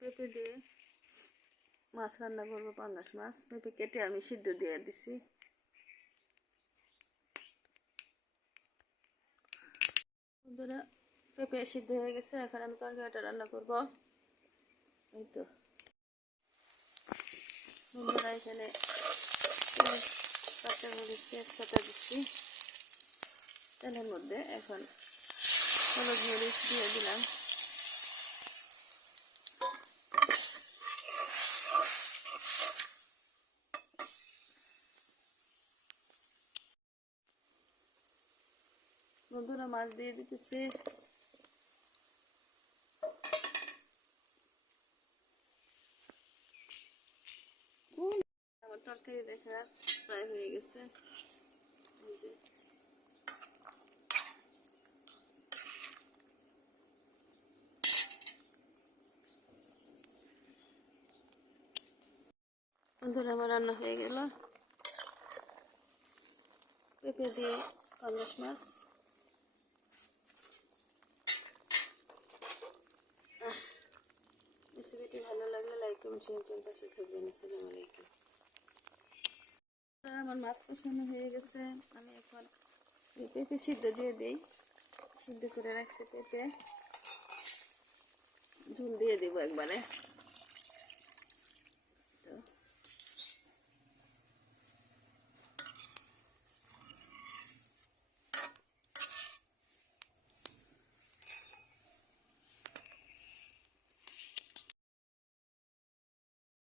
পেঁপে দিয়ে মাছ রান্না করবো, পাঙ্গাস মাছ। পেঁপে কেটে আমি সিদ্ধ দিয়ে দিছি। বন্ধুরা, পেঁপে সিদ্ধ হয়ে গেছে, এখন আমি তরকারিটা রান্না করব। এই তো বন্ধুরা, এখানে কাঁচামরিচ তেজপাতা দিচ্ছি তেলের মধ্যে। এখন হলুদ মরিচ দিয়ে দিলাম। বন্ধুরা, মাছ দিয়ে দিতেছি। আমার তরকারি দেখা প্রায় হয়ে গেছে। এই যে বন্ধুরা, আমার রান্না হয়ে গেল পেঁপে দিয়ে পাঙ্গাস মাছ। রেসিপিটি ভালো লাগলে লাইক কমেন্ট শেয়ার করে পাশে থাকবেন। আসসালামু আলাইকুম। আমার মাছ কষানো হয়ে গেছে, আমি এখন পেঁপে সিদ্ধ দিয়ে দিই। সিদ্ধ করে রাখছি পেঁপে, ঝুল দিয়ে দেবো একবারে।